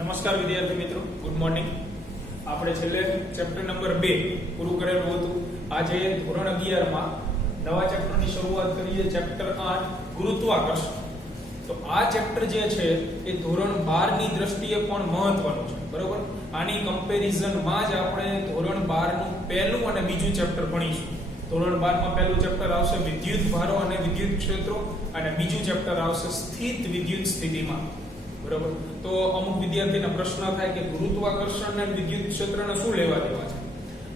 નમસ્કાર વિદ્યાર્થી મિત્રો, ગુડ મોર્નિંગ. આપણે છેલ્લે ચેપ્ટર નંબર 2 પૂરું કરેલું હતું. આજે ધોરણ 11 માં નવા ચેપ્ટરની શરૂઆત કરીએ, ચેપ્ટર 8 ગુરુત્વાકર્ષણ. તો આ ચેપ્ટર જે છે એ ધોરણ 12 ની દ્રષ્ટિએ પણ મહત્વનું છે, બરોબર. આની કમ્પેરિઝનમાં જ આપણે ધોરણ 12 નું પહેલું અને બીજું ચેપ્ટર ભણીશું. ધોરણ 12 માં પહેલું ચેપ્ટર આવશે વિદ્યુત ભારો અને વિદ્યુત ક્ષેત્રો, અને બીજું ચેપ્ટર આવશે સ્થિત વિદ્યુત સ્થિતિમાં, બરોબર. તો અમુક વિદ્યાર્થીના પ્રશ્ન થાય કે ગુરુત્વાકર્ષણ અને વિદ્યુત ક્ષેત્રને શું લેવા દેવા છે.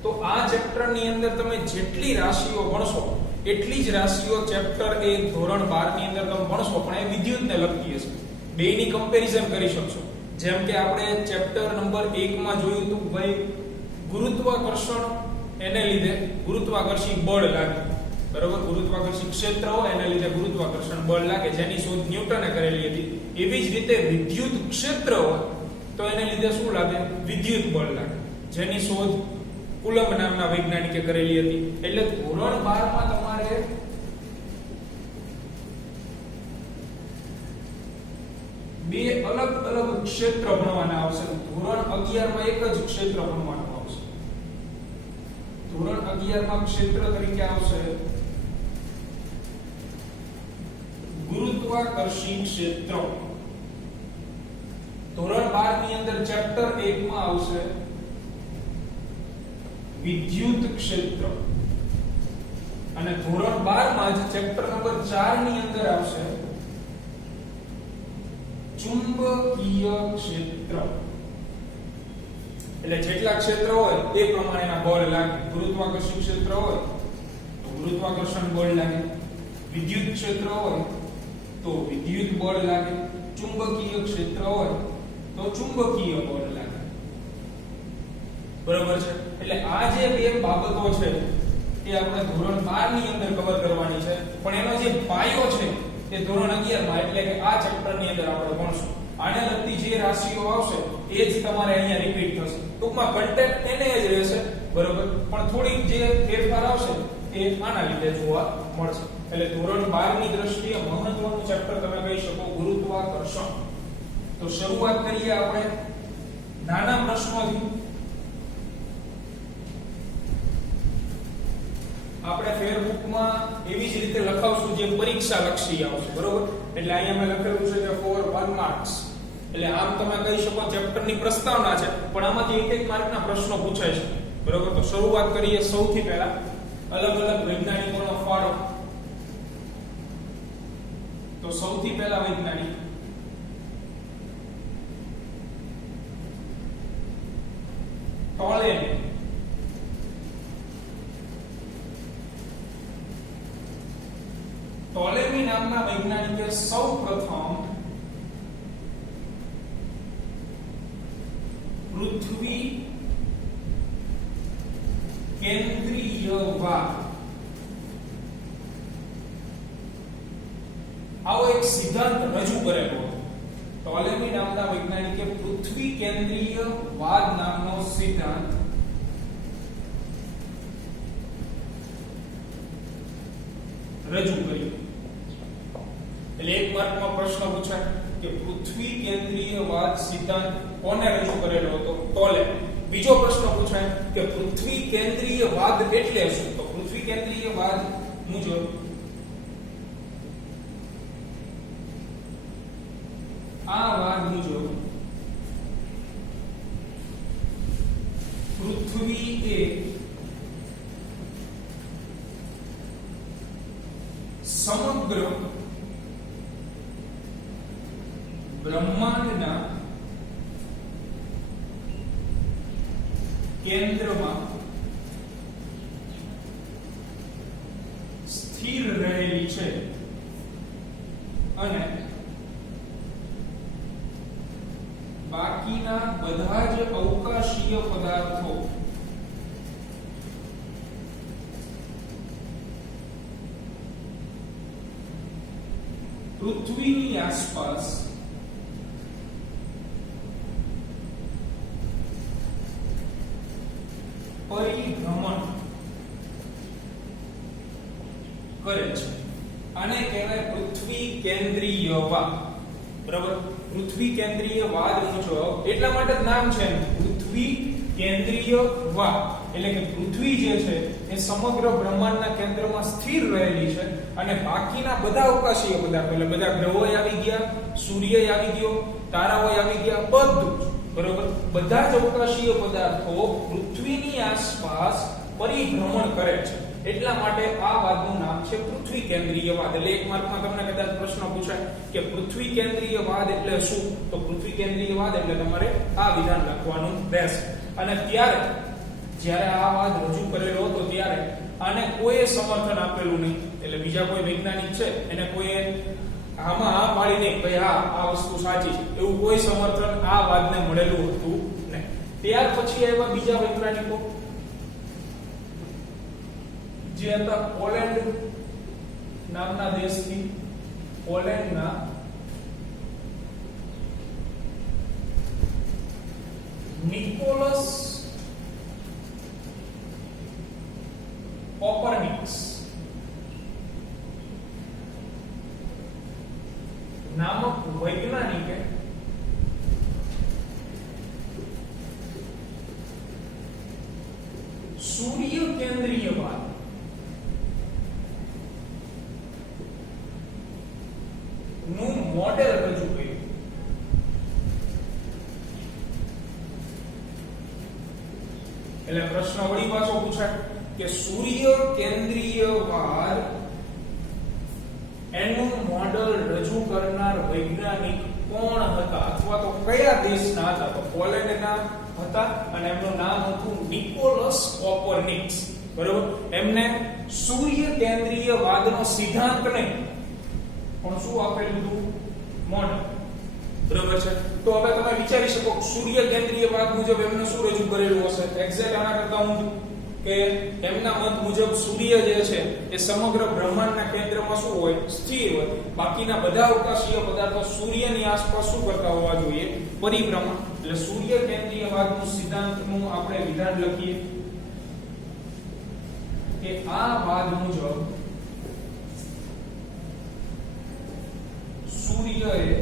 તો આ ચેપ્ટરની અંદર તમે જેટલી રાશિઓ ભણશો એટલી જ રાશિઓ ચેપ્ટર 1 ધોરણ 12 ની અંદર તમે ભણશો, પણ એ વિદ્યુતને લગતી હશે. બેયની કમ્પેરિઝન કરી શકશો. જેમ કે આપણે ચેપ્ટર નંબર 1 માં જોયું હતું, ભાઈ ગુરુત્વાકર્ષણ એને લીધે ગુરુત્વાકર્ષી બળ લાગે, બરોબર. ગુરુત્વાકર્ષી ક્ષેત્ર હોય એને લીધે ગુરુત્વાકર્ષણ બળ લાગે, જેની શોધ ન્યૂટને કરેલી હતી. એવી જ રીતે વિદ્યુત ક્ષેત્ર હોય તો એને લીધે શું લાગે? વિદ્યુત બળ લાગે, જેની શોધ કુલમ્બ નામના વૈજ્ઞાનિકે કરેલી હતી. એટલે ધોરણ 12 માં તમારે બે અલગ અલગ ક્ષેત્ર ભણવાના આવશે. ધોરણ 11 માં એક જ ક્ષેત્ર ભણવાનું આવશે. ધોરણ 11 માં ક્ષેત્ર તરીકે આવશે ગુરુત્વાકર્ષી ક્ષેત્ર. ધોરણ 12 ની અંદર ચેપ્ટર 1 માં આવશે વિદ્યુત ક્ષેત્ર, અને ધોરણ 12 માં જ ચેપ્ટર નંબર 4 ની અંદર આવશે ચુંબકીય ક્ષેત્ર. એટલે જેટલા ક્ષેત્ર હોય એ પ્રમાણેના બળ લાગે. ગુરુત્વાકર્ષી ક્ષેત્ર હોય તો ગુરુત્વાકર્ષણ બળ લાગે, વિદ્યુત ક્ષેત્ર હોય તો વિદ્યુત બળ લાગે, ચુંબકીય ક્ષેત્ર હોય તો ચુંબકીય બળ લાગે, બરોબર છે. એટલે આ જે બે બાબતો છે એ આપણે ધોરણ 12 ની અંદર કવર કરવાની છે, પણ એનો જે પાયો છે એ ધોરણ 11 માં, એટલે કે આ ચેપ્ટર ની અંદર આપણે ભણશું. આને લગતી જે રાશિઓ આવશે એ જ તમારે અહીંયા રિપીટ થશે. ટૂંકમાં કન્ટેન્ટ એને જ રહેશે, બરોબર, પણ થોડીક જે ફેરફાર આવશે એ આના લીધે જોવા મળશે. એટલે ધોરણ 12 ની દ્રષ્ટિએ મહત્વનું ચેપ્ટર તમે કહી શકો ગુરુત્વાકર્ષણ. તો શરૂઆત કરીએ આપણે નાના પ્રશ્નોથી. આપણે ફેરબુકમાં એવી જ રીતે લખાવશું જે પરીક્ષા લક્ષી આવશે, બરોબર. એટલે અહીંયા મેં લખેલું છે કે for 1 marks. એટલે આમ તમે કહી શકો ચેપ્ટરની પ્રસ્તાવના છે, પણ આમાંથી એક એક માર્કના પ્રશ્નો પૂછાય છે, બરોબર. તો શરૂઆત કરીએ સૌથી પહેલા અલગ અલગ વૈજ્ઞાનિકોનો ફાળો. તો સૌથી પહેલા વૈજ્ઞાનિક ટોલેમી. ટોલેમી નામના વૈજ્ઞાનિકે સૌપ્રથમ પૃથ્વી કેન્દ્રીયવાદ આવો એક સિદ્ધાંત રજૂ કરેલો હતો. ટોલેમી નામના વૈજ્ઞાનિકે પૃથ્વી કેન્દ્રીયવાદ નામનો સિદ્ધાંત રજૂ કર્યો. એટલે એક માર્કમાં પ્રશ્ન પૂછાય કે પૃથ્વી કેન્દ્રીયવાદ સિદ્ધાંત કોને રજૂ કરેલો હતો? ટોલેમી. બીજો પ્રશ્ન પૂછાય કે પૃથ્વી કેન્દ્રીયવાદ એટલે શું? તો પૃથ્વી કેન્દ્રીયવાદ મુજબ આ વાદ મુજબ પૃથ્વી એ સમગ્ર બ્રહ્માંડના કેન્દ્રમાં સ્થિર રહેલી છે, અને બાકીના બધા જ અવકાશીય પદાર્થો પૃથ્વીની આસપાસ પરિભ્રમણ કરે છે. આને કહેવાય પૃથ્વી કેન્દ્રીયવાદ. બરાબર. પૃથ્વી કેન્દ્રીયવાદ મુજબ એટલા માટે જ નામ છે પૃથ્વી કેન્દ્રીયવાદ, એટલે કે પૃથ્વી જે છે એ સમગ્ર બ્રહ્માંડના કેન્દ્રમાં સ્થિર રહેલી છે અને બાકીના બધા અવકાશીય પદાર્થો એટલે બધા ગ્રહો આવી ગયા, સૂર્ય આવી ગયો, તારાઓ આવી ગયા, બધું જ બરોબર બધા જ અવકાશીય પદાર્થો પૃથ્વીની આસપાસ પરિભ્રમણ કરે છે. એટલા માટે આ વાદનું નામ છે પૃથ્વી કેન્દ્રીયવાદ. એટલે એક માર્કમાં તમને કદાચ પ્રશ્ન પૂછાય કે પૃથ્વી કેન્દ્રીયવાદ એટલે શું, તો પૃથ્વી કેન્દ્રીયવાદ એટલે તમારે આ વિધાન લખવાનું રહેશે. અને ત્યારે જ્યારે આ વાદ રજૂ કરેલો હતો ત્યારે આને કોઈ સમર્થન આપેલું નહીં, એટલે બીજા કોઈ વૈજ્ઞાનિક છે એને કોઈ આમાં આ પાડી નહીં કે હા આ વસ્તુ સાચી છે એવું કોઈ સમર્થન આ વાદને મળેલું હતું નહીં. ત્યાર પછી આવ્યા બીજા વૈજ્ઞાનિકો જે હતા પોલેન્ડ નામના દેશથી, પોલેન્ડના નિકોલસ કોપરનિકસ નામક વૈજ્ઞાનિકે સૂર્ય કેન્દ્રીયવાદ નું મોડેલ રજૂ કર્યું. એટલે પ્રશ્ન વળી પાછો પૂછાય કે સૂર્ય કેન્દ્રીયવાદ એનું મોડેલ રજૂ કરનાર વૈજ્ઞાનિક કોણ હતા અથવા તો કયા દેશના હતા? તો પોલેન્ડના હતા અને એમનું નામ હતું નિકોલસ કોપરનિકસ. બરોબર. એમને સૂર્ય કેન્દ્રીયવાદનો સિદ્ધાંત નહીં પણ શું આપેલું હતું? મોડેલ. બરોબર છે. તો હવે તમે વિચારી શકો સૂર્ય કેન્દ્રીયવાદ મુજબ એમને શું રજૂ કરેલું હશે? એક્ઝેક્ટ આના કરતા હું કે એમના મત મુજબ સૂર્ય જે છે એ સમગ્ર બ્રહ્માંડના કેન્દ્રમાં શું હોય? સ્થિર હોય. બાકીના બધા અવકાશીય પદાર્થો સૂર્યની આસપાસ શું કરતા હોવા જોઈએ? પરિભ્રમણ. એટલે સૂર્ય કેન્દ્રીયવાદનું સિદ્ધાંતનું આપણે વિધાન લખીએ કે આ વાદ મુજબ સૂર્યએ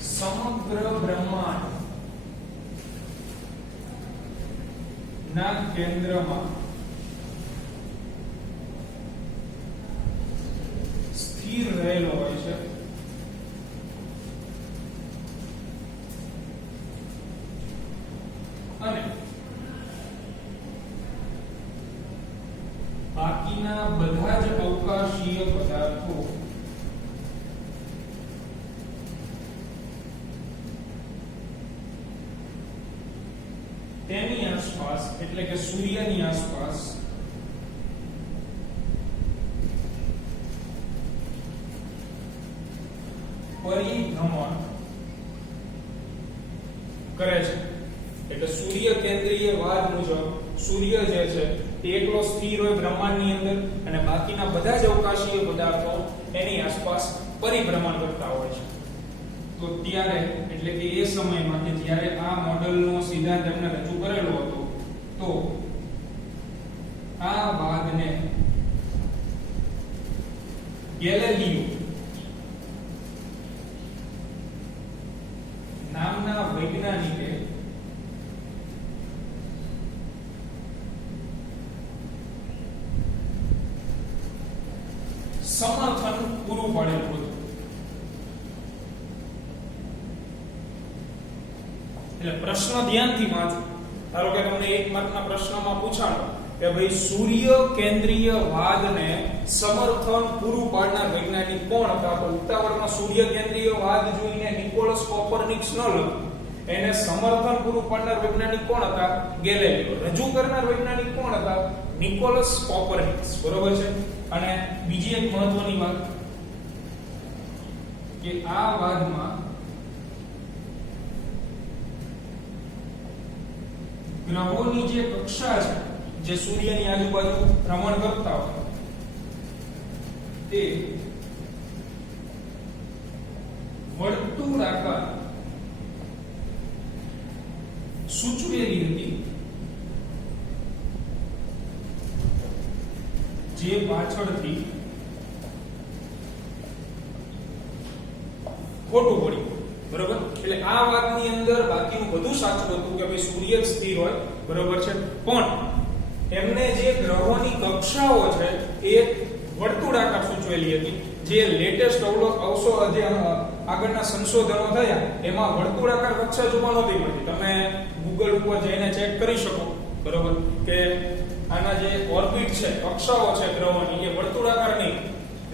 સમગ્ર બ્રહ્માંડ ના કેન્દ્રમાં સ્થિર રહેલો હોય છે અને બાકીના બધા જ અવકાશીય પદાર્થો તેની આસપાસ એટલે કે સૂર્યની આસપાસ પરિભ્રમણ કરે છે. એટલે સૂર્ય કેન્દ્રીયવાદ મુજબ સૂર્ય જે છે તે એકલો સ્થિર હોય બ્રહ્માંડની અંદર અને બાકીના બધા જ અવકાશીય પદાર્થો એની આસપાસ પરિભ્રમણ કરતા હોય છે. તો ત્યારે એટલે કે એ સમયમાં કે જ્યારે આ મોડેલનો સિદ્ધાંત એમને રજૂ કરેલો હતો તો આ વાદને ગેલેલિયો નામના વૈજ્ઞાનિકે સમર્થન પૂરું પાડેલું હતું. એટલે પ્રશ્ન ધ્યાનથી વાંચો. ધારો કે તમને એક માર્કના પ્રશ્નમાં પૂછાણો કે ભાઈ સૂર્ય કેન્દ્રીયવાદને સમર્થન પૂરું પાડનાર વૈજ્ઞાનિક કોણ હતા? તો ઉતાવળમાં સૂર્ય કેન્દ્રીયવાદ જોઈને નિકોલસ કોપરનિકસ ન લખ્યું. એને સમર્થન પૂરું પાડનાર વૈજ્ઞાનિક કોણ હતા? ગેલેલિયો. રજૂ કરનાર વૈજ્ઞાનિક કોણ હતા? નિકોલસ કોપરનિકસ. બરોબર છે. અને બીજી એક મહત્વની વાત કે આ વાદમાં ગ્રહોની જે કક્ષા છે જે સૂર્યની આજુબાજુ ભ્રમણ કરતા હોય તે વર્તુળાકાર સૂચવેલી હતી, જે પાછળથી ખોટું પડ્યું. બરોબર, એટલે આ વાતની અંદર બાકીનું બધું સાચું હતું કે ભાઈ સૂર્ય જ સ્થિર હોય. બરોબર છે, પણ એમને જે ગ્રહોની કક્ષાઓ છે એ વર્તુળાકાર સૂચવેલી હતી. જે લેટેસ્ટ જે આગળના સંશોધનો થયા એમાં વર્તુળાકાર કક્ષા જોવા નહોતી મળતી. તમે ગૂગલ ઉપર જઈને ચેક કરી શકો. બરોબર, કે આના જે ઓર્બિટ છે, કક્ષાઓ છે ગ્રહોની, એ વર્તુળાકાર નહીં,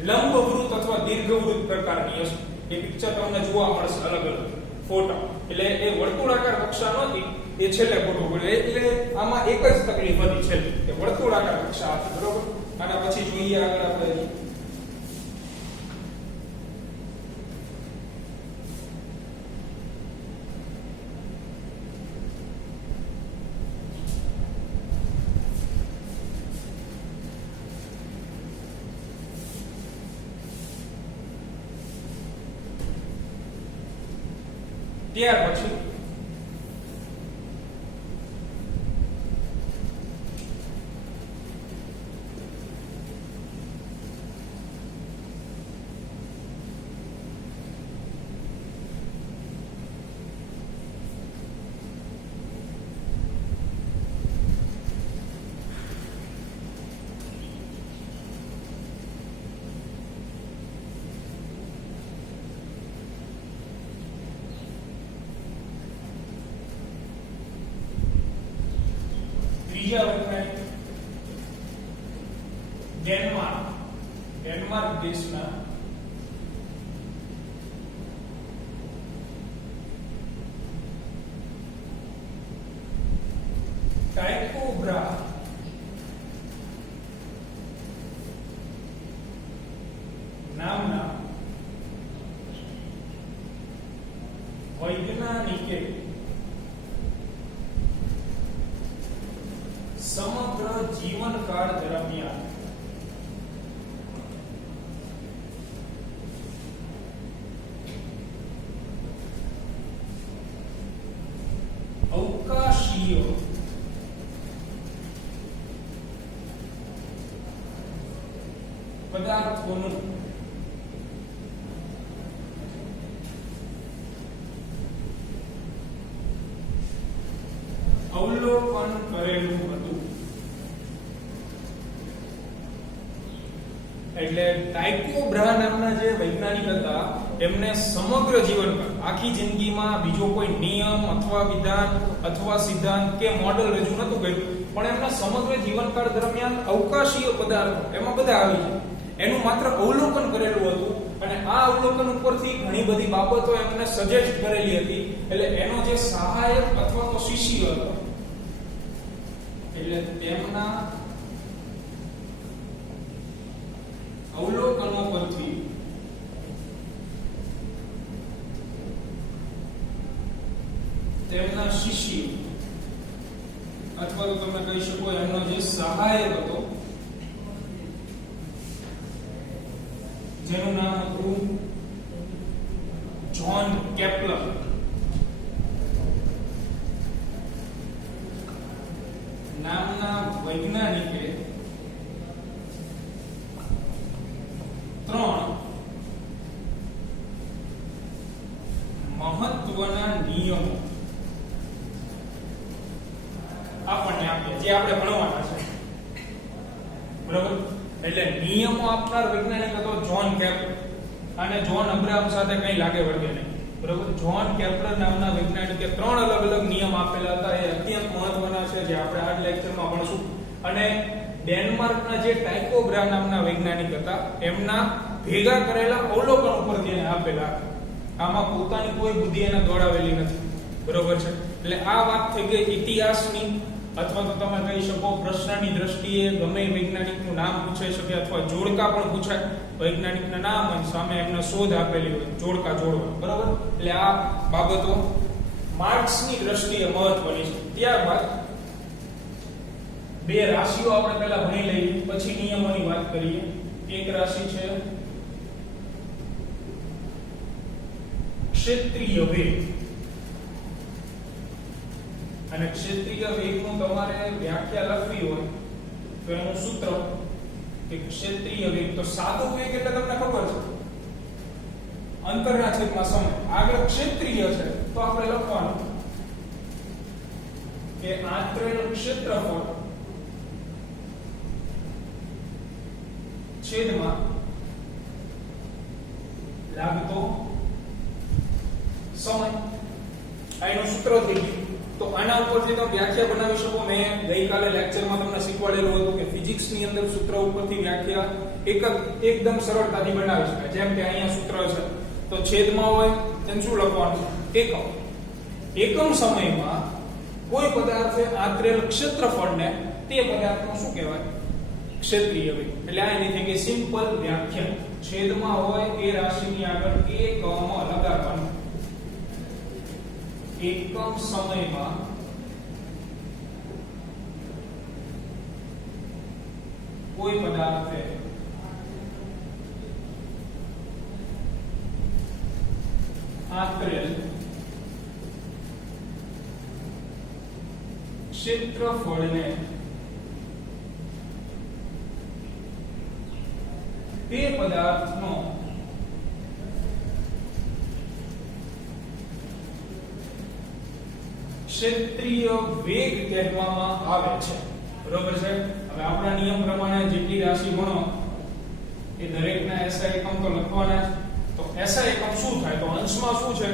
લંબવૃત્ત અથવા દીર્ઘવૃત્ત પ્રકારની હશે. એ પિક્ચર તમને જોવા મળશે, અલગ અલગ ફોટા. એટલે એ વર્તુળાકાર કક્ષા નહોતી, એ છેલ્લે ખોટું પડ્યું. એટલે આમાં એક જ તકલીફ હતી છેલ્લે, કે વર્તુળાકાર કક્ષા હતી. બરોબર, આના પછી જોઈએ આગળ આપણે ત્યાર પછી બીજા વૈજ્ઞાનિક ડેનમાર્ક દેશના ટાઇકો બ્રા નામના વૈજ્ઞાનિકે સમગ્ર જીવનકાળ દરમિયાન અવકાશીય પદાર્થોનું અવલોકન કરેલું હતું. એટલે ટાઇકો બ્રા નામના જે વૈજ્ઞાનિક હતા એમને સમગ્ર જીવનકાળ, આખી જિંદગીમાં બીજો કોઈ નિયમ અથવા વિધાન અથવા સિદ્ધાંત કે મોડેલ રજૂ નહોતું કર્યું, પણ એમના સમગ્ર જીવનકાળ દરમિયાન અવકાશીય પદાર્થો એમાં બધા આવી જાય એનું માત્ર અવલોકન કરેલું હતું. અને આ અવલોકન ઉપરથી ઘણી બધી બાબતો એમને સજેસ્ટ કરેલી હતી. એટલે એનો જે સહાયક અથવા તો શિષ્ય હતો, એટલે તેમના અવલોકનો પરથી તેમના શિષ્ય અથવા તો તમે કહી શકો એમનો જે સહાયક હતો, જેનું નામ હતું જ્હોન કેપ્લર, નામના વૈજ્ઞાનિકે 3 મહત્વના નિયમો આપણને આપ્યા, જે આપણે ભણવાના છે. બરાબર, એટલે નિયમો આપનાર વૈજ્ઞાનિક હતો જ્હોન કેપ્લર. અને જ્હોન અબ્રાહમ સાથે કઈ લાગે વળગે નહીં. બરાબર, જ્હોન કેપ્લર નામના વૈજ્ઞાનિકે 3 અલગ અલગ નિયમ આપેલા હતા. એ અત્યંત મહત્વના છે, જે આપણે આ લેક્ચરમાં ભણશું. અને ડેનમાર્કના જે ટાઇકો બ્રા નામના વૈજ્ઞાનિક હતા એમના ભેગા કરેલા અવલોકન ઉપરથી એને આપેલા. આમાં પોતાની કોઈ બુદ્ધિ એને દોડાવેલી નથી. બરોબર છે, એટલે આ વાત થઈ ગઈ ઇતિહાસની, અથવા તો તમે કહી શકો પ્રશ્નની દ્રષ્ટિએ ગમે વૈજ્ઞાનિકનું નામ પૂછાઈ શકે, અથવા જોડકા પણ પૂછાય. વૈજ્ઞાનિકના નામ અને સામે એમને શોધ આપેલી હોય, જોડકા જોડવા. બરોબર, એટલે આ બાબતો માર્ક્સની દ્રષ્ટિએ મહત્વની છે. ત્યારબાદ 2 રાશિઓ આપણે પહેલા ભણી લઈએ, પછી નિયમોની વાત કરીએ. એક રાશિ છે ક્ષેત્રીય વેગ. અને ક્ષેત્રીય વેગનું તમારે વ્યાખ્યા લખવી હોય તો એનું સૂત્ર કે ક્ષેત્રીય વેગ, તો સાદો વેગ એટલે તમને ખબર છે અંતરના છેદમાં સમય. આગળ ક્ષેત્રીય છે તો આપણે લખવાનું કે આંતરેલ ક્ષેત્રફળ છેદમાં લાગતો સમય. આ એનું સૂત્ર થઈ ગયું. તો આના ઉપરથી તમે વ્યાખ્યા બનાવી શકો. મેં ગઈકાલે લેક્ચરમાં તમને શીખવાડેલું હતું કે ફિઝિક્સ ની અંદર સૂત્ર ઉપરથી વ્યાખ્યા એકદમ સરળતાથી બનાવી શકાય. જેમ કે અહીંયા સૂત્ર છે તો છેદમાં હોય then શું લખવાનું? એકમ. એકમ સમયમાં કોઈ પદાર્થે આંતરેલ ક્ષેત્રફળને તે પદાર્થનું શું કહેવાય? ક્ષેત્રીય વેગ. એટલે આ એની થઈ ગઈ સિમ્પલ વ્યાખ્યા. છેદમાં હોય એ રાશિની આગળ એકમ લગાડવાનું. એકમ સમયમાં કોઈ પદાર્થે આંતરેલ ક્ષેત્રફળને તે પદાર્થનો ક્ષેત્રીય વેગ કહેવામાં આવે છે. બરોબર છે. હવે આપણા નિયમ પ્રમાણે જેટલી રાશિ ગણો એ દરેકના SI એકમ તો લખવાના જ. તો SI એકમ શું થાય? તો અંશમાં શું છે?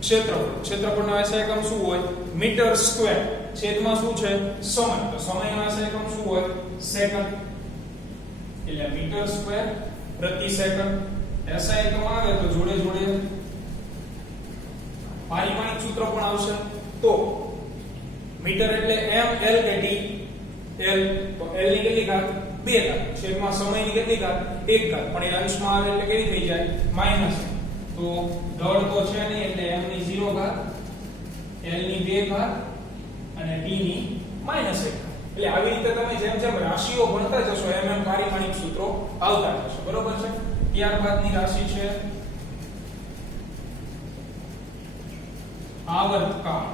ક્ષેત્રફળ. ક્ષેત્રફળનો SI એકમ શું હોય? Metre square. છેદમાં શું છે? સમય. તો સમયનો SI એકમ શું હોય? સેકન્ડ. એટલે મીટર સ્ક્વેર પ્રતિ સેકન્ડ. SI એકમ આવે તો જોડે જોડે પારિમાણિક સૂત્ર પણ આવશે. તો મીટર એટલે m l કે t l. તો l ની કેટલી ઘાત? 2 ઘાત. છેદમાં સમયની કેટલી ઘાત? 1 ઘાત. પણ એ અંશમાં આવે એટલે કેવી થઈ જાય? માઈનસ. તો દળ તો છે નહીં એટલે m ની 0 ઘાત, l ની 2 ઘાત અને t ની -1 ઘાત. એટલે આવી રીતે તમે જેમ જેમ રાશિઓ ભણતા જશો એમ એમ પારિમાણિક સૂત્રો આવતા જશે. બરોબર છે. ત્યારબાદની રાશિ છે આવર્તકાળ.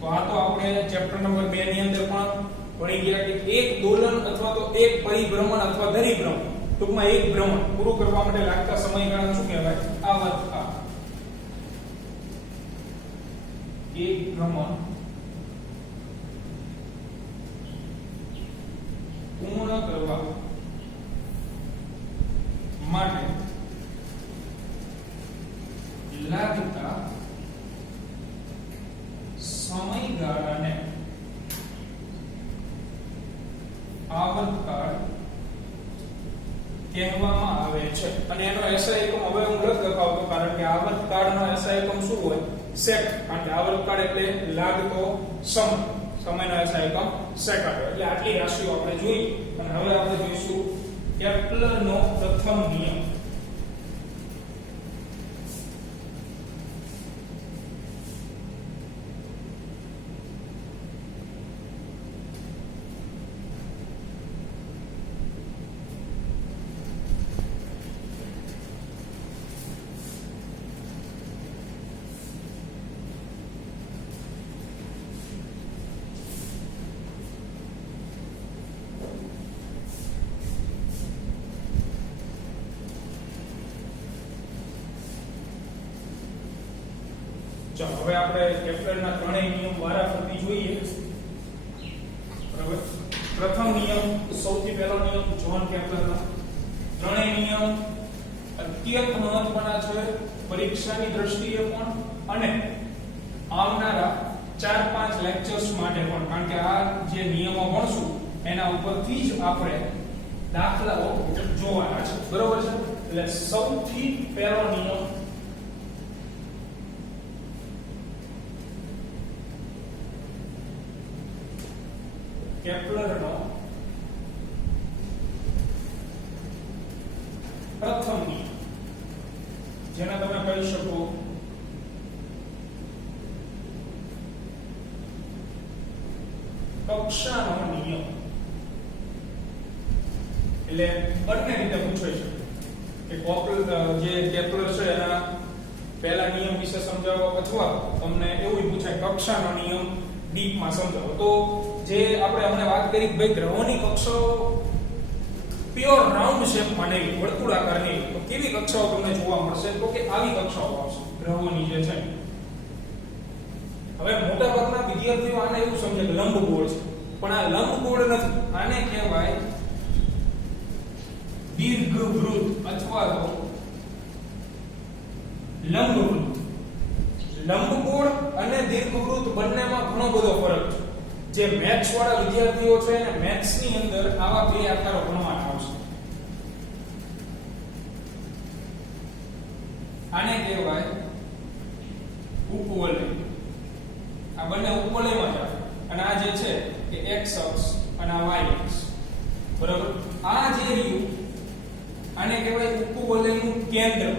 તો આ તો આપણે ચેપ્ટર નંબર 2 ની અંદર પણ ભણી ગયા કે એક દોલન અથવા તો એક પરિભ્રમણ અથવા ધરીભ્રમણ, ટૂંકમાં એક ભ્રમણ પૂરું કરવા માટે લાગતા સમયગાળાને શું કહેવાય? આવર્તકાળ. એક ભ્રમણ પૂર્ણ કરવા માટે લાગતા સમયગાળાને આવર્તકાળ કહેવામાં આવે છે. અને એનો SI એકમ હવે હું લખ લખાવતો, કારણ કે આવર્તકાળનો SI એકમ શું હોય? સેકન્ડ. કારણ કે આવર્તકાળ એટલે લાગતો સમય. સમયનો SI એકમ સેકન્ડ. એટલે આટલી રાશિઓ આપણે જોઈ. અને હવે આપણે જોઈશું કેપ્લરનો પ્રથમ નિયમ. ચાલો હવે આપણે કેપ્લરના ત્રણેય નિયમ વારાફરતી જોઈએ. બરાબર. પ્રથમ નિયમ, સૌથી પહેલો નિયમ જ્હોન કેપ્લરનો. ત્રણેય નિયમ અત્યંત મહત્વના છે પરીક્ષાની દ્રષ્ટિએ પણ અને આવનારા 4-5 લેક્ચર્સ માટે પણ. કારણ કે આ જે નિયમો ભણશું એના ઉપરથી જ આપણે દાખલાઓ જોવાના છે. બરોબર છે. એટલે સૌથી પહેલો નિયમ કેપ્લરનો પ્રથમ નિયમ, જેને તમે કહી શકો કક્ષાનો નિયમ. એટલે બંને રીતે પૂછાય છે કે જે કેપ્લર છે એના પહેલા નિયમ વિશે સમજાવો અથવા તમને એવું પૂછાય કક્ષાનો નિયમ ડીપમાં સમજાવો. તો જે આપણે હમણાં વાત કરી ભાઈ ગ્રહોની કક્ષાઓ P પ્યોર રાઉન્ડ શેપ બનેલી વર્તુળાકારની, તો કેવી કક્ષાઓ તમને જોવા મળશે? તો કે આવી કક્ષાઓ આવશે ગ્રહોની જે છે. હવે મોટા ભાગના વિદ્યાર્થીઓ આને એવું સમજે કે લંબગોળ છે, પણ આ લંબગોળ નથી. આને કહેવાય દીર્ઘવૃત્ત અથવા તો લંબવૃત્ત. લંબગોળ અને દીર્ઘવૃત્ત બંનેમાં ઘણો બધો ફરક છે. જે મેથ્સ વાળા વિદ્યાર્થીઓ છે ને, મેથ્સ ની અંદર આવા બે આકારો ભણવાના આવશે. આને કહેવાય ઉપવલય. આ બંને ઉપવલયમાં છે, અને આ જે છે એ x અક્ષ અને આ y અક્ષ, બરાબર. આ જે રહ્યું આને કહેવાય ઉપવલયનું કેન્દ્ર.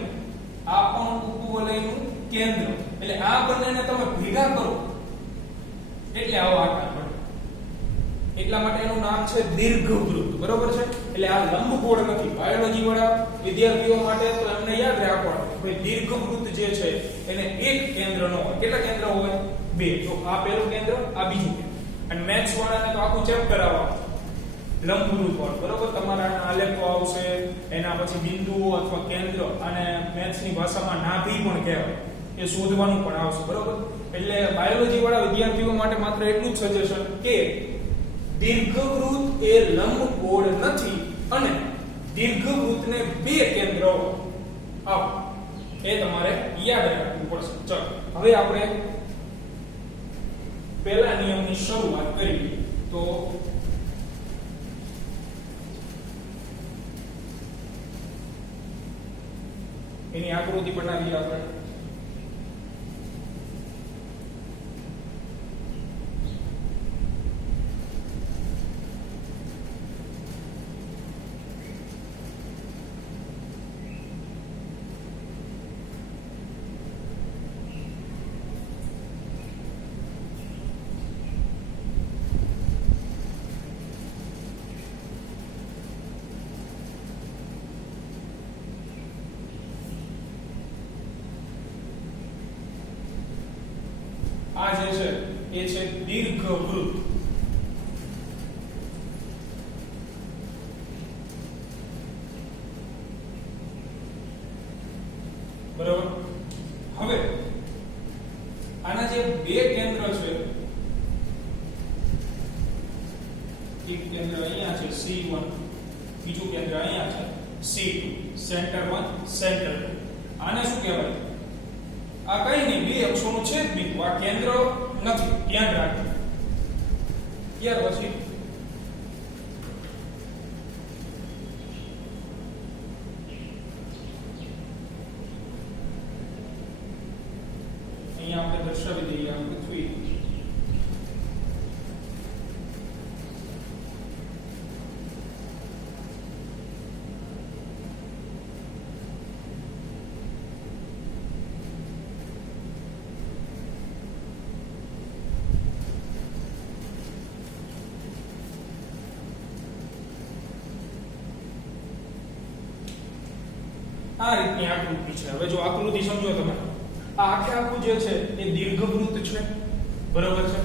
આ પણ ઉપવલયનું કેન્દ્ર. એટલે આ બંનેને તમે ભેગા કરો એટલે આવો આકાર બને. એટલા માટે એનું નામ છે દીર્ઘવૃત્ત, બરાબર છે. એટલે આ લંબગોળ નથી. બાયોલોજી વાળા વિદ્યાર્થીઓ માટે તો એમને યાદ રાખવાનું કે દીર્ઘવૃત્ત જે છે એને એક કેન્દ્ર ન હોય. કેટલા કેન્દ્ર હોય? બે. તો આ પહેલું કેન્દ્ર, આ બીજું કેન્દ્ર. અને મેથ્સ વાળાને તો આખું ચેપ્ટર આવવાનું લંબવૃત્ત વાળું, બરાબર. તમારા આલેખો આવશે, એના પછી બિંદુઓ અથવા કેન્દ્ર, અને મેથ્સ ની ભાષામાં નાભી પણ કહેવાય, એ શોધવાનું પણ આવશે, બરાબર. એટલે બાયોલોજી વાળા વિદ્યાર્થીઓ માટે માત્ર એટલું જ સજેશન કે દીર્ઘવૃત્ત એ લંબગોળ નથી, અને દીર્ઘવૃત્તને બે કેન્દ્રો આવ એ તમારે યાદ રાખવું પડશે. ચલો હવે આપણે પહેલા નિયમની શરૂઆત કરીએ. તો એની આકૃતિ બનાવીએ આપણે. આ જે છે એ છે દીર્ઘવૃત્ત. બરાબર. હવે આના જે બે કેન્દ્ર છે, એક કેન્દ્ર અહીંયા છે C1, બીજું કેન્દ્ર અહીંયા છે C2. Centre 1, centre 2. આને શું કહેવાય? આ કઈ નહીં, બે અક્ષોનું છેદ બિંદુ. આ કેન્દ્ર નથી, ધ્યાન રાખજો. ત્યાર પછી અહીંયા આપણે દર્શાવી દઈએ આ પૃથ્વી. આ રીતની આકૃતિ છે. હવે જો આકૃતિ સમજો તમે, આ આખું જે છે એ દીર્ઘવૃત્ત છે, બરાબર છે.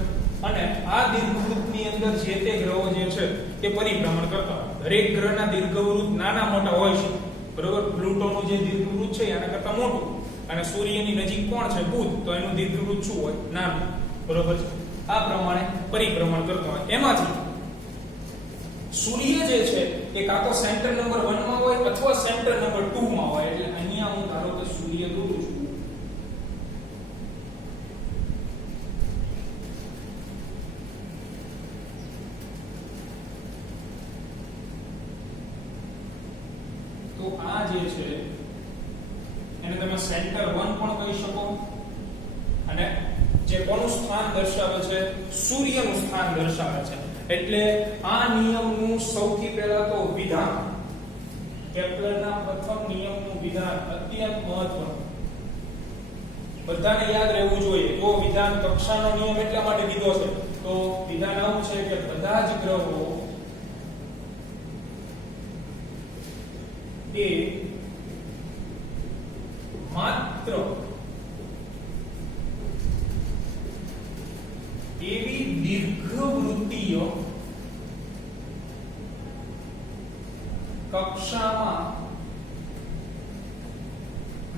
અને આ દીર્ઘવૃત્તની અંદર જે તે ગ્રહો જે છે એ પરિભ્રમણ કરતા હોય. દરેક ગ્રહના દીર્ઘવૃત્ત નાના મોટા હોય છે, બરાબર. પ્લુટોનું જે દીર્ઘવૃત્ત છે એના કરતા મોટું, અને સૂર્યની નજીક કોણ છે? બુધ. તો એનું દીર્ઘવૃત્ત શું હોય? નાનું, બરાબર છે. આ પ્રમાણે પરિભ્રમણ કરતા હોય. એમાંથી સૂર્ય જે છે એ કાં તો સેન્ટર નંબર 1 માં હોય અથવા સેન્ટર નંબર 2 માં હોય. એટલે અહીંયા હું ધારો કે સૂર્ય દોરું છું. તો આ જે છે એને તમે સેન્ટર 1 પણ કહી શકો, અને જે કોનું સ્થાન દર્શાવે છે? સૂર્યનું સ્થાન દર્શાવે છે. એટલે આ નિયમનું સૌથી પહેલા તો વિધાન, કેપ્લરના પ્રથમ નિયમનું વિધાન અત્યંત મહત્વનું, બધાને યાદ રહેવું જોઈએ. તો વિધાન કક્ષાનો નિયમ એટલા માટે કીધો છે. તો વિધાન આવું છે કે બધા જ ગ્રહો એ માત્ર એવી દીર્ઘવૃત્તીય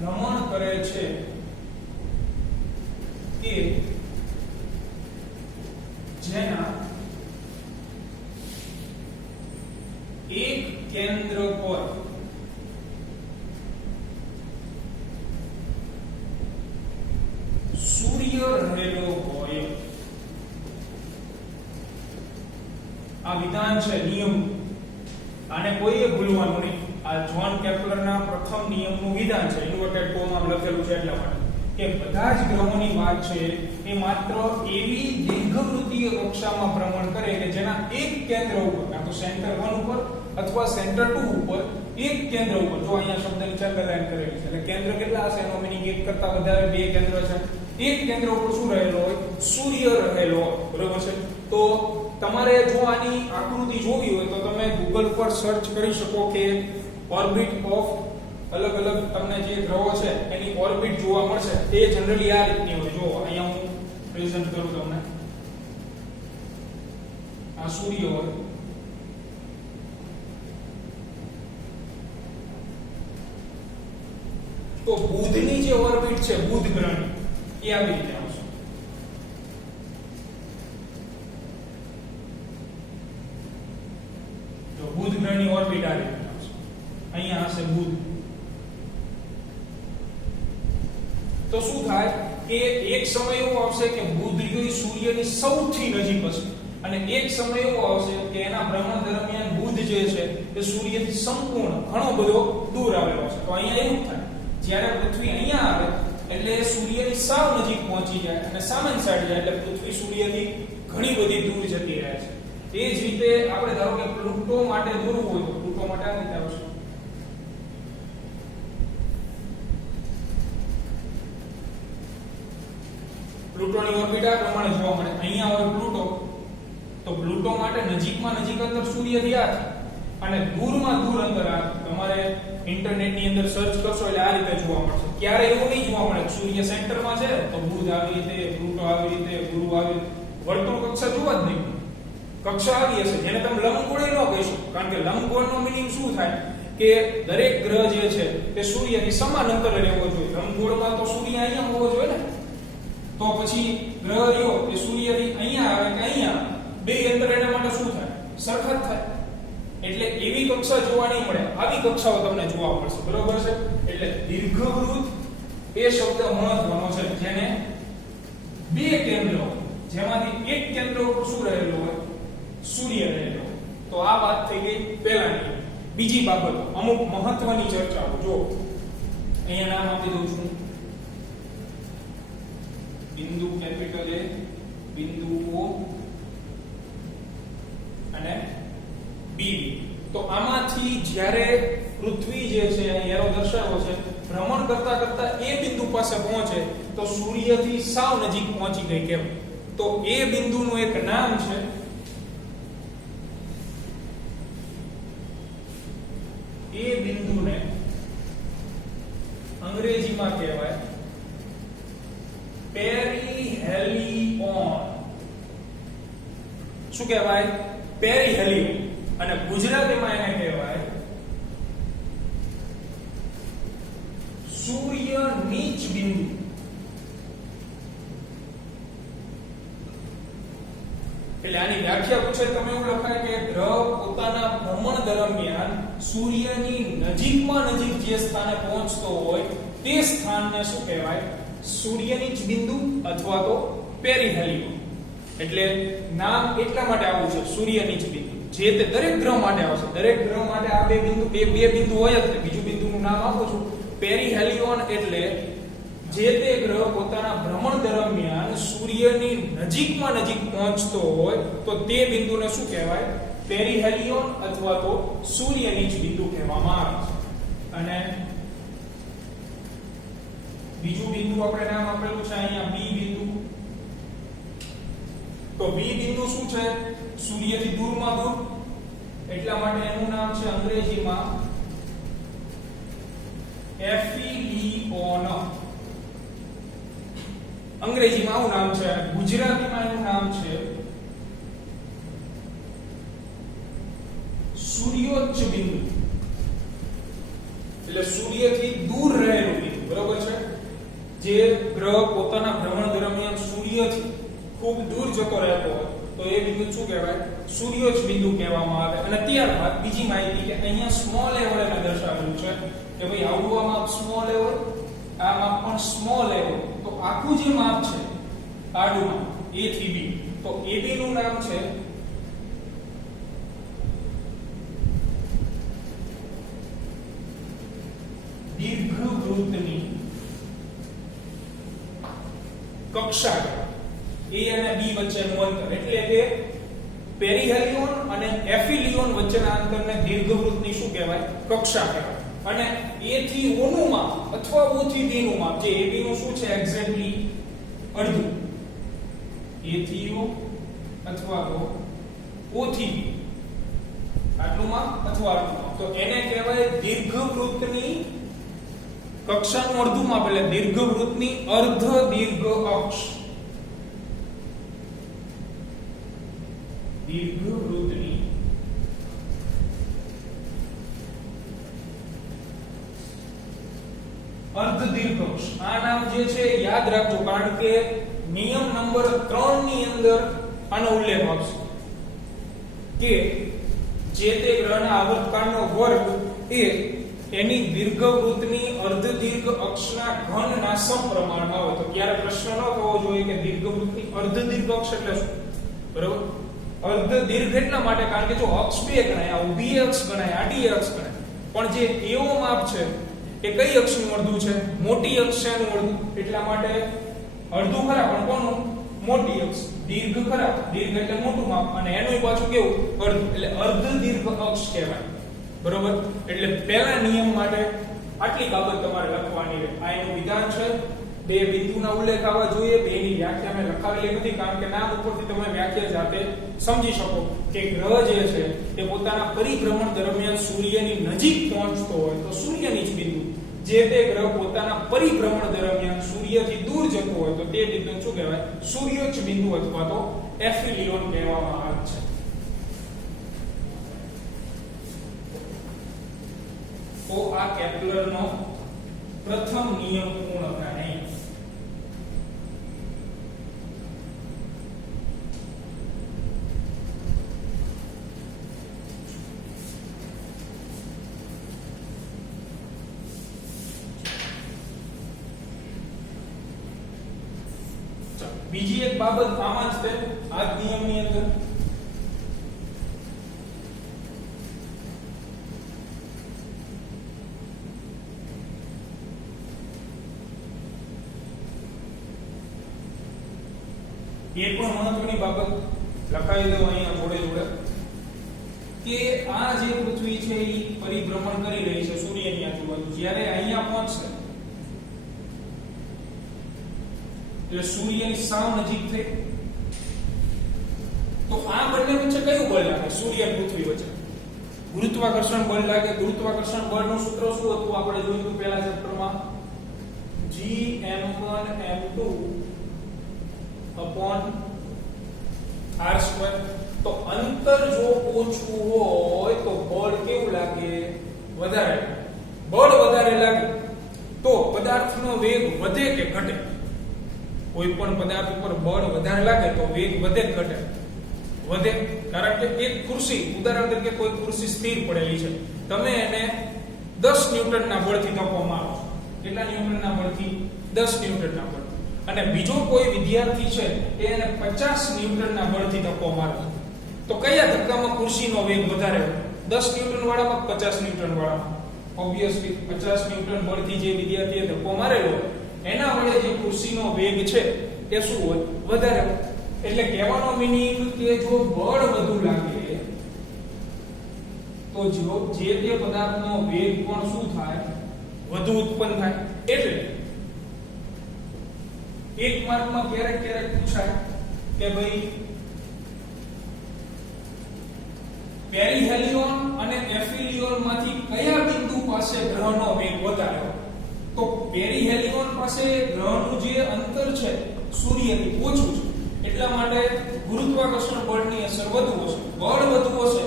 ભ્રમણ કરે છે કે જેના એક કેન્દ્ર પર સૂર્ય રહેલો હોય. આ વિધાન છે, નિયમ. આને કોઈએ ભૂલવાનું નહીં. આ જ્હોન કેપ્લરના પ્રથમ નિયમનું વિધાન છે. ઇન્વર્ટેડ કોમાં લખેલું છે એટલા માટે કે બધા જ ગ્રહોની વાત છે એ માત્ર એવી દીર્ઘવૃત્તીય કક્ષામાં ભ્રમણ કરે કે જેના એક કેન્દ્ર ઉપર, કાં તો સેન્ટર 1 ઉપર અથવા સેન્ટર 2 ઉપર, એક કેન્દ્ર ઉપર. જો અહીંયા શબ્દની ચંદ્રલાઈન કરેલી છે એટલે કેન્દ્ર કેટલા હશે એનો મીનિંગ એક કરતા વધારે બે કેન્દ્ર છે. એક કેન્દ્ર ઉપર શું રહેલો હોય? સૂર્ય રહેલો હોય. બરોબર છે. તો તમારે જો આની આકૃતિ જોવી હોય તો તમે ગૂગલ પર સર્ચ કરી શકો કે ઓર્બિટ ઓફ અલગ અલગ તમને જે ગ્રહો છે એની ઓર્બિટ જોવા મળશે. તે જનરલી આ રીતની હોય. જો અહીંયા હું પ્રેઝન્ટ કરું તમને. આ સૂર્ય હોય, તો બુધની જે ઓર્બિટ છે, બુધ ગ્રહની, એ આવી રીતે આવશે. તો બુધ ગ્રહની ઓર્બિટ આ રીતે આવશે. અહીંયા હશે બુધ. તો શું થાય કે એક સમય એવો આવશે કે બુધ રહ્યો સૂર્યની સૌથી નજીક હશે અને એક સમય એવો આવશે કે એના ભ્રમણ દરમિયાન બુધ જે છે એ સૂર્યથી સંપૂર્ણ ઘણો બધો દૂર આવેલો છે. તો અહીંયા એવું થાય જ્યારે પૃથ્વી અહીંયા આવે એટલે સૂર્યની સાવ નજીક પહોંચી જાય અને સામેની સાઈડ જાય એટલે પૃથ્વી સૂર્યથી ઘણી બધી દૂર જતી રહે છે. એ જ રીતે આપણે ધારો કે પ્લુટો માટે દોરવું હોય તો પ્લુટો માટે આ રીતે આવશે. પ્લુટોની ઓર્બિટ આ પ્રમાણે જોવા મળે. અહીંયા હોય પ્લુટો, તો પ્લુટો માટે નજીકમાં નજીક અંતર સૂર્યથી આ છે અને દૂરમાં દૂર અંતર આ. તમારે ઇન્ટરનેટની અંદર સર્ચ કરશો એટલે આ રીતે જોવા મળશે. ક્યારે એવું નહીં જોવા મળે સૂર્ય સેન્ટરમાં છે તો બુધ આવી રીતે, પ્લુટો આવી રીતે, ગુરુ આવી વર્તુળ કક્ષા જોવા જ નહીં. કક્ષા આવી હશે જેને તમે લંબગોળ ન કહીશો, કારણ કે લંબગોળનો મીનિંગ શું થાય કે દરેક ગ્રહ જે છે તે સૂર્યથી સમાન અંતરે રહેવો જોઈએ. લંબગોળમાં તો સૂર્ય અહીંયા હોવો જોઈએ ને. તો પછી ગ્રહ રહ્યો એ સૂર્યથી અહીંયા આવે કે અહીંયા, બે અંતર એના માટે શું થાય? સરખા જ થાય. એટલે એવી કક્ષા જોવા નહીં મળે, આવી કક્ષાઓ તમને જોવા મળશે. બરોબર છે. એટલે દીર્ઘવૃત્ત એ શબ્દ મહત્વનો છે, જેને બે કેન્દ્રો, જેમાંથી એક કેન્દ્ર ઉપર શું રહેલું હોય? સૂર્ય રહેલો. તો આ વાત થઈ ગઈ પહેલાની. બીજી બાબત, અમુક મહત્વની ચર્ચાઓ. જો અહીંયા નામ આપી દઉં છું. બિંદુ કેપિટલ A, બિંદુ O અને B. તો આમાંથી જ્યારે પૃથ્વી જે છે અહીં એરો દર્શાવ્યો છે, ભ્રમણ કરતા કરતા એ બિંદુ પાસે પહોંચે તો સૂર્યથી સાવ નજીક પહોંચી ગઈ કેમ? તો એ બિંદુનું એક નામ છે એ બિંદુને અંગ્રેજીમાં કહેવાય પેરીહેલિયોન. શું કહેવાય? પેરીહેલિયોન. અને ગુજરાતીમાં એને કહેવાય સૂર્ય નીચ બિંદુ. એટલે આની વ્યાખ્યા પૂછે તમે એવું લખાય કે ગ્રહ પોતાના ભ્રમણ દરમિયાન સૂર્યની નજીકમાં નજીક જે સ્થાને પહોંચતો હોય તે સ્થાનને શું કહેવાય? સૂર્યનીચ બિંદુ અથવા તો પેરીહેલિયોન. એટલે નામ એટલા માટે આવું છે સૂર્યનીચ બિંદુ. જે તે દરેક ગ્રહ માટે આવશે. દરેક ગ્રહ માટે આ બે બિંદુ હોય જ. બીજું બિંદુનું નામ આપું છું પેરીહેલિયોન. એટલે જે તે ગ્રહ પોતાના ભ્રમણ દરમિયાન સૂર્યની નજીકમાં નજીક પહોંચતો હોય તો તે બિંદુને શું કહેવાય? પેરીહેલિયોન અથવા તો સૂર્યનીચ બિંદુ કહેવામાં આવે છે. અને બીજું બિંદુ આપણે નામ આપેલું છે અહીંયા બી બિંદુ. તો બી બિંદુ શું છે? સૂર્યથી દૂરમાં દૂર, એટલા માટે એનું નામ છે અંગ્રેજીમાં એફિલિયોન. અંગ્રેજીમાં આવું નામ છે. ગુજરાતીમાં એનું નામ છે સૂર્યોચ્ચ બિંદુ. એટલે સૂર્યથી દૂર રહેલું બિંદુ. જે ગ્રહ પોતાના ભ્રમણ દરમિયાન સૂર્યથી ખૂબ દૂર જતો રહેતો હોય તો એ બિંદુ શું કહેવાય? સૂર્યોચ્ચ બિંદુ કહેવામાં આવે. અને ત્યારબાદ બીજી માહિતી કે અહીંયા સ્મોલ a વડે દર્શાવેલું છે કે ભાઈ આવડું આ માપ સ્મોલ a હોય, આ માપ પણ સ્મોલ a હોય. તો આખું જે માપ છે આડું માપ a થી b, તો AB નું નામ છે દીર્ઘવૃત્તની કક્ષા. A અને B વચ્ચેનું અંતર એટલે કે પેરીહેલિયોન અને એફિલિયોન વચ્ચેના અંતરને દીર્ઘવૃત્તની શું કહેવાય? કક્ષા કહેવાય. અને A થી O નું માપ અથવા O થી B નું માપ, જે AB નું શું છે એક્ઝેક્ટલી અડધું, A થી O અથવા તો O થી B આટલું માપ અથવા આટલું માપ, તો એને કહેવાય દીર્ઘવૃત્તની કક્ષાનું અડધું માપ એટલે દીર્ઘવૃત્તની અર્ધ દીર્ઘ અક્ષ. દીર્ઘવૃત્તની અર્ધ દીર્ઘ અક્ષ. આ નામ જે છે યાદ રાખજો, કારણ કે નિયમ નંબર 3 ની અંદર આનો ઉલ્લેખ આવશે કે જે તે ગ્રહના આવર્તકાળનો વર્ગ એ એની દીર્ઘવૃત્તની અર્ધ દીર્ઘ અક્ષના ઘનના સમપ્રમાણમાં હોય. તો ક્યારે પ્રશ્ન ન થવો જોઈએ કે દીર્ઘવૃત્તની અર્ધ દીર્ઘ અક્ષ એટલે શું? બરોબર, અર્ધ દીર્ઘ એટલા માટે કારણ કે જો અક્ષ બે ગણાય, આ ઊભી અક્ષ ગણાય, આડી અક્ષ ગણાય, પણ જે એવો માપ છે એ કઈ અક્ષનું અડધું છે? મોટી અક્ષ છે એનું અડધું. એટલા માટે અડધું ખરા પણ કોનું? મોટી અક્ષ. દીર્ઘ ખરા, દીર્ઘ એટલે મોટું માપ, અને એનું પાછું કેવું? અર્ધ, એટલે અર્ધ દીર્ઘ અક્ષ કહેવાય. બરોબર, એટલે પહેલા નિયમ માટે આટલી બાબત તમારે લખવાની છે. આ એનું વિધાન છે. બે બિંદુના ઉલ્લેખ આવવા જોઈએ. બેની વ્યાખ્યા મેં લખાવેલી નથી કારણ કે નામ ઉપરથી તમે વ્યાખ્યા જાતે સમજી શકો કે ગ્રહ જે છે એ પોતાના પરિભ્રમણ દરમિયાન સૂર્યની નજીક પહોંચતો હોય તો સૂર્યની જ બિંદુ, જે તે ગ્રહ પોતાના પરિભ્રમણ દરમિયાન સૂર્યથી દૂર જતો હોય તો તે બિંદુ શું કહેવાય? સૂર્યોચ્ચ બિંદુ અથવા તો એફિલિયોન કહેવામાં આવે છે. તો આ કેપ્લરનો પ્રથમ નિયમ પૂર્ણ થાય. બીજી એક બાબત આમાં જ છે આ નિયમની અંદર એ પણ મહત્વની બાબત લખાવી દઉં અહીંયા જોડે જોડે કે આ જે પૃથ્વી છે એ પરિભ્રમણ કરી રહી છે સૂર્યની આજુબાજુ. જ્યારે અહીંયા પહોંચશે એટલે સૂર્યની સાવ નજીક થઈ તો આ બંને વચ્ચે કયું બળ લાગે? સૂર્ય અને પૃથ્વી વચ્ચે ગુરુત્વાકર્ષણ બળ લાગે. ગુરુત્વાકર્ષણ બળનું સૂત્ર શું હતું? આપણે જોયું હતું પહેલા ચેપ્ટરમાં, Gm1m2 upon r². તો અંતર જો ઓછું હોય તો બળ કેવું લાગે? વધારે. બળ વધારે લાગે તો પદાર્થનો વેગ વધે કે ઘટે? કોઈ પણ પદાર્થ ઉપર બળ વધારે લાગે તો વેગ વધે કે ઘટે? વધે. કારણ કે એક ખુરશી, ઉદાહરણ તરીકે કોઈ ખુરશી સ્થિર પડેલી છે, તમે એને 10 ન્યૂટનના બળથી ધક્કો મારો. કેટલા ન્યૂટનના બળથી? 10 ન્યૂટનના બળથી. અને બીજો કોઈ વિદ્યાર્થી છે એ એને 50 ન્યૂટનના બળથી ધક્કો મારે તો કયા ધક્કામાં ખુરશીનો વેગ વધારે હોય? 10 ન્યૂટન વાળામાં 50 ન્યૂટન વાળામાં? ઓબ્વિયસલી 50 ન્યૂટન બળથી જે વિદ્યાર્થીએ ધક્કો મારેલો એના વડે જે ખુરશીનો વેગ છે એ શું હોય? વધારે હોય. એટલે કહેવાનો મીનિંગ કે જો બળ વધુ લાગે તો જો જે તે પદાર્થનો વેગ પણ શું થાય? વધુ ઉત્પન્ન થાય. એટલે એક માર્કમાં ક્યારેક પૂછાય કે ભાઈ પેરીહેલિયોન અને એફિલિયોન માંથી કયા બિંદુ પાસે ગ્રહનો વેગ વધારે હોય? તો પેરીહેલિયોન પાસે ગ્રહનું જે અંતર છે સૂર્યથી ઓછું છે, એટલા માટે ગુરુત્વાકર્ષણ બળની અસર વધુ હશે. બળ વધુ હશે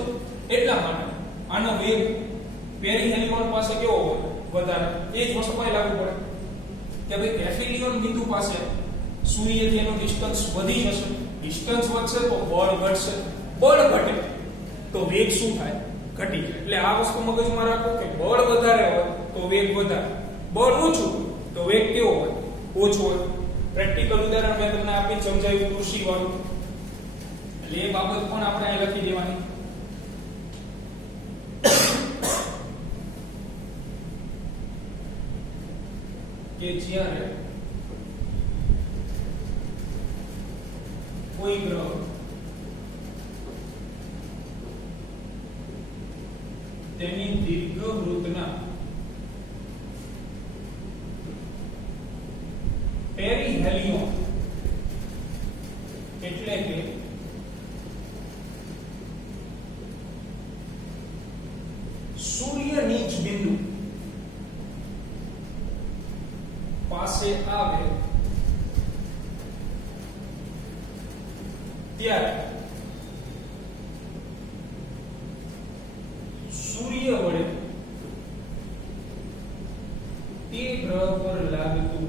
એટલા માટે આનો વેગ પેરીહેલિયોન પાસે કેવો હોય? વધારે. એ જ વસ્તુ કઈ લાગુ પડે? કે ભાઈ એફિલિયોન બિંદુ પાસે સૂર્યથી એનું ડિસ્ટન્સ વધી જશે, ડિસ્ટન્સ વધશે તો બળ ઘટશે, બળ ઘટે તો વેગ શું થાય? ઘટી જાય. એટલે આ વસ્તુ મગજમાં રાખો કે બળ વધારે હોય તો વેગ વધારે, બળ ઓછું તો વેગ કેવો હોય? ઓછો હોય. પ્રેક્ટિકલ ઉદાહરણ મેં તમને આપી સમજાવ્યું કૃષિ વાળું, એટલે એ બાબત પણ આપણે અહીં લખી દેવાની કે જ્યારે કોઈ ગ્રહ તેની દીર્ઘવૃત્તના પેરીહેલિયોન એટલે કે સૂર્ય નીચ બિંદુ પાસે આવે ત્યારે સૂર્ય વડે તે ગ્રહ પર લાગતું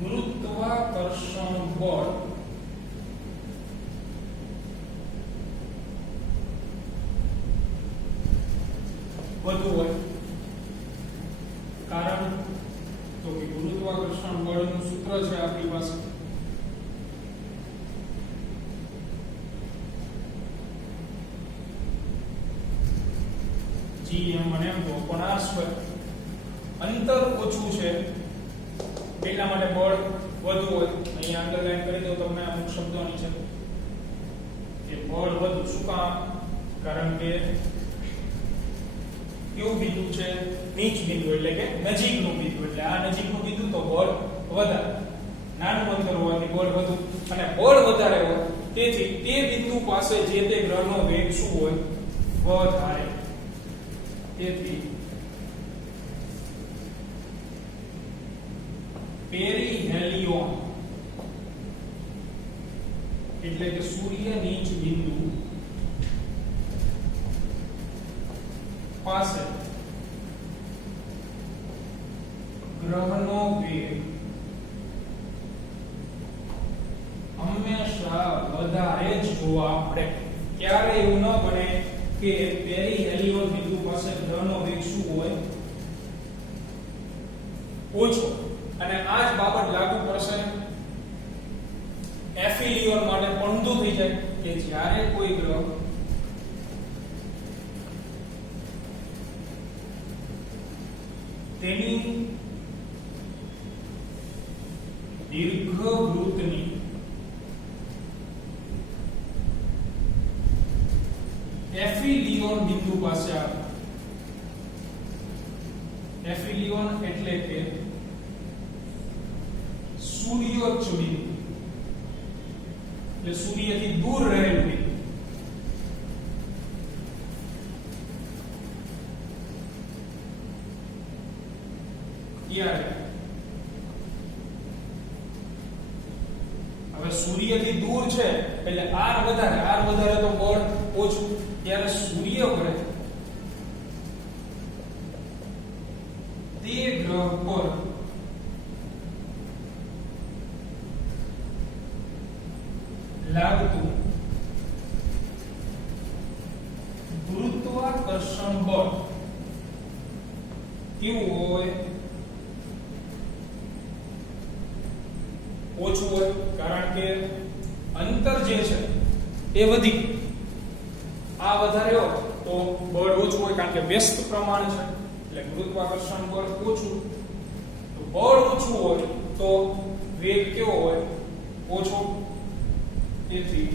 ગુરુત્વાકર્ષણ બળ વધુ હોય. કારણ તો કે ગુરુત્વાકર્ષણ બળનું સૂત્ર છે આપણી પાસે G(m1m2)r². અંતર ઓછું છે એટલા માટે બળ વધુ હોય. અહીંયા અંડરલાઈન કરી દો તમને અમુક શબ્દોની છે કે બળ વધુ. શું કામ? કારણ કે કેવું બિંદુ છે? નીચ બિંદુ એટલે કે નજીકનું બિંદુ, એટલે આ નજીકનું બિંદુ તો બળ વધારે, નાનું અંતર હોવાથી બળ વધુ, અને બળ વધારે હોય તેથી તે બિંદુ પાસે જે તે ગ્રહનો વેગ શું હોય? વધારે. તેથી પેરીહેલિયોન એટલે કે સૂર્ય નીચ બિંદુ પાસે ગ્રહનો વેગ હંમેશા વધારે જ જોવા મળે. ક્યારે એવું ન બને કે પેરીહેલિયોન બિંદુ પાસે ગ્રહનો વેગ શું હોય? ઓછો. અને આ જ બાબત લાગુ પડશે એફિલિયોન માટે પણ ઊંધું થઈ જાય કે જ્યારે કોઈ ગ્રહ તેની દીર્ઘવૃત્તની એફિલિયોન બિંદુ પાસે આવે. એફિલિયોન એટલે કે સૂર્યોચ્ચ બિંદુ, એટલે સૂર્યથી દૂર રહેલું બિંદુ. હવે સૂર્યથી દૂર છે એટલે r વધારે તો બળ ઓછું. ત્યારે સૂર્ય વડે તે ગ્રહ પર લાગતું ગુરુત્વાકર્ષણ બળ કેવું હોય? ઓછું હોય. કારણ કે અંતર જે છે એ વધી, આ વધારે હોય તો બળ ઓછું હોય કારણ કે વ્યસ્ત પ્રમાણ છે એટલે ગુરુત્વાકર્ષણ બળ ઓછું. તો બળ ઓછું હોય તો વેગ કેવો હોય? ઓછો. તેથી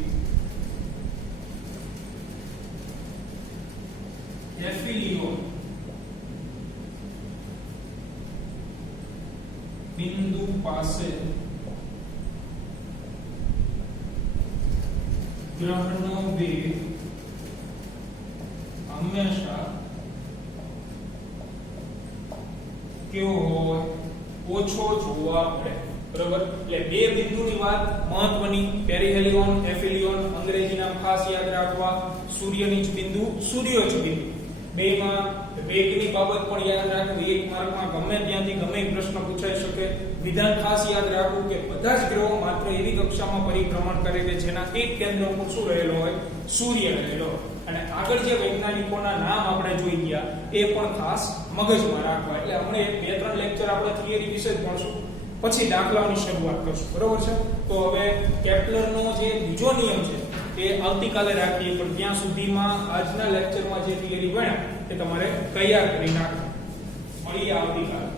એફિલિયોન બિંદુ પાસે ગ્રહનો વેગ હંમેશા કેવો હોય? ઓછો જોવા મળે. બરોબર, એટલે બે બિંદુની વાત મહત્વની, પેરીહેલિયોન, એફિલિયોન, અંગ્રેજી નામ ખાસ યાદ રાખવા, સૂર્યની જ બિંદુ, સૂર્ય જ બિંદુ. બેમાં વેગની બાબત પણ યાદ રાખવી. એક માર્કમાં ગમે ત્યાંથી ગમે પ્રશ્ન પૂછાઈ શકે. વિધાન ખાસ યાદ રાખવું કે બધા જ ગ્રહો માત્ર એવી કક્ષામાં પરિભ્રમણ કરે કે જેના એક કેન્દ્ર ઉપર શું રહેલો હોય? સૂર્ય રહેલો. અને આગળ જે વૈજ્ઞાનિકોના નામ આપણે જોઈ ગયા એ પણ ખાસ મગજમાં રાખવા. એટલે હમણાં એક બે ત્રણ લેક્ચર આપણે થિયરી વિશે જ ભણશું, પછી દાખલાઓની શરૂઆત કરશું. બરોબર છે? તો હવે કેપ્લરનો જે બીજો નિયમ છે એ આવતીકાલે રાખીએ, પણ ત્યાં સુધીમાં આજના લેક્ચરમાં જે થિયરી ભણ્યા એ તમારે તૈયાર કરી નાખો. મળીએ આવતીકાલે.